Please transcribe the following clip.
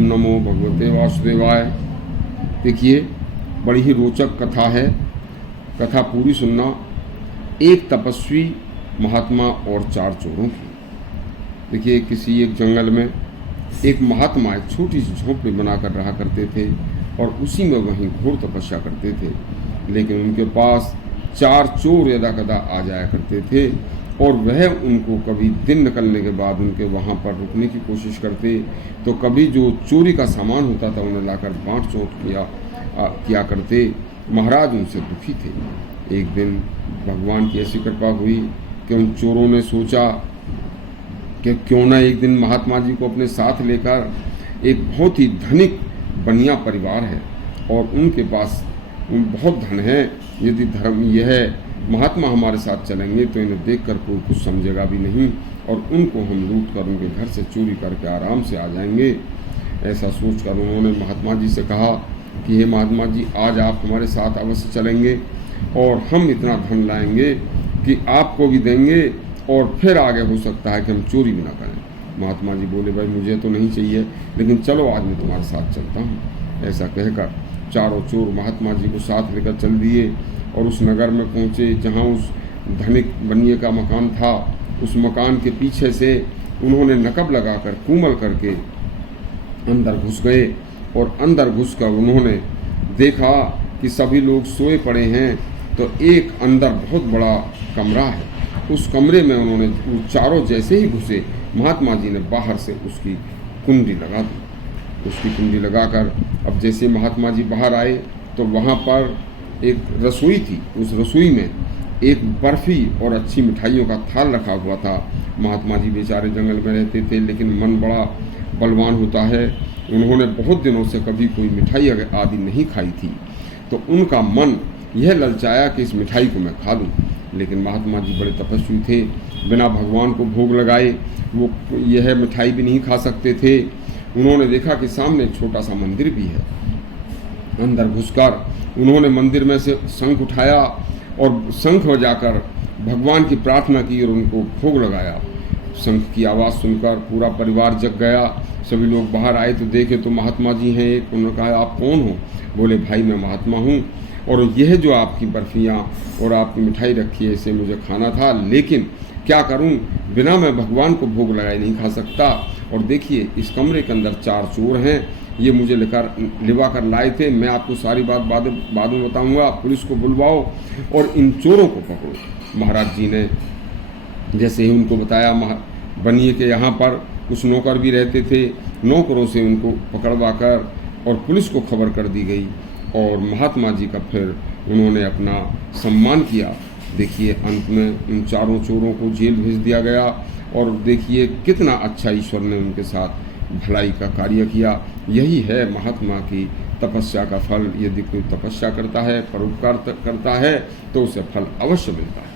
ओम नमो भगवते वासुदेवाय। देखिए, बड़ी ही रोचक कथा है। कथा पूरी सुनना। एक तपस्वी महात्मा और 4 चोरों की। देखिए, किसी एक जंगल में एक महात्मा एक छोटी सी झोंपड़ी बनाकर रहा करते थे और उसी में वहीं घोर तपस्या करते थे। लेकिन उनके पास 4 चोर यदा कदा आ जाया करते थे और वह उनको कभी दिन निकलने के बाद उनके वहाँ पर रुकने की कोशिश करते, तो कभी जो चोरी का सामान होता था उन्हें लाकर बाँट चोट किया करते। महाराज उनसे दुखी थे। एक दिन भगवान की ऐसी कृपा हुई कि उन चोरों ने सोचा कि क्यों न एक दिन महात्मा जी को अपने साथ लेकर, एक बहुत ही धनिक बनिया परिवार है और उनके पास बहुत धन है, यदि धर्म यह महात्मा हमारे साथ चलेंगे तो इन्हें देखकर कोई कुछ समझेगा भी नहीं और उनको हम लूट कर उनके घर से चोरी करके आराम से आ जाएंगे। ऐसा सोचकर उन्होंने महात्मा जी से कहा कि हे महात्मा जी, आज आप हमारे साथ अवश्य चलेंगे और हम इतना धन लाएंगे कि आपको भी देंगे और फिर आगे हो सकता है कि हम चोरी भी ना करें। महात्मा जी बोले, भाई मुझे तो नहीं चाहिए, लेकिन चलो आज मैं तुम्हारे साथ चलता हूँ। ऐसा कहकर 4 चोर महात्मा जी को साथ लेकर चल दिए और उस नगर में पहुँचे जहाँ उस धनिक बनिए का मकान था। उस मकान के पीछे से उन्होंने नकब लगाकर कुमल करके अंदर घुस गए और अंदर घुसकर उन्होंने देखा कि सभी लोग सोए पड़े हैं। तो एक अंदर बहुत बड़ा कमरा है। उस कमरे में उन्होंने चारों जैसे ही घुसे, महात्मा जी ने बाहर से उसकी कुंडी लगा दी। उसकी कुंडी लगाकर अब जैसे महात्मा जी बाहर आए तो वहाँ पर एक रसोई थी। उस रसोई में एक बर्फ़ी और अच्छी मिठाइयों का थाल रखा हुआ था। महात्मा जी बेचारे जंगल में रहते थे, लेकिन मन बड़ा बलवान होता है। उन्होंने बहुत दिनों से कभी कोई मिठाई आदि नहीं खाई थी, तो उनका मन यह ललचाया कि इस मिठाई को मैं खा लूं। लेकिन महात्मा जी बड़े तपस्वी थे, बिना भगवान को भोग लगाए वो यह मिठाई भी नहीं खा सकते थे। उन्होंने देखा कि सामने एक छोटा सा मंदिर भी है। अंदर घुसकर उन्होंने मंदिर में से शंख उठाया और शंख बजाकर भगवान की प्रार्थना की और उनको भोग लगाया। शंख की आवाज़ सुनकर पूरा परिवार जग गया। सभी लोग बाहर आए तो देखे तो महात्मा जी हैं एक। उन्होंने कहा, आप कौन हो? बोले, भाई मैं महात्मा हूँ और यह जो आपकी बर्फियाँ और आपकी मिठाई रखी है इसे मुझे खाना था, लेकिन क्या करूं, बिना मैं भगवान को भोग लगाए नहीं खा सकता। और देखिए, इस कमरे के अंदर 4 चोर हैं, ये मुझे लिवा कर लाए थे। मैं आपको सारी बात बाद में बताऊंगा। पुलिस को बुलवाओ और इन चोरों को पकड़ो। महाराज जी ने जैसे ही उनको बताया, बनिए के यहाँ पर कुछ नौकर भी रहते थे, नौकरों से उनको पकड़वा कर और पुलिस को खबर कर दी गई और महात्मा जी का फिर उन्होंने अपना सम्मान किया। देखिए, अंत में उन 4 चोरों को जेल भेज दिया गया और देखिए कितना अच्छा ईश्वर ने उनके साथ भलाई का कार्य किया। यही है महात्मा की तपस्या का फल। यदि कोई तपस्या करता है, परोपकार करता है, तो उसे फल अवश्य मिलता है।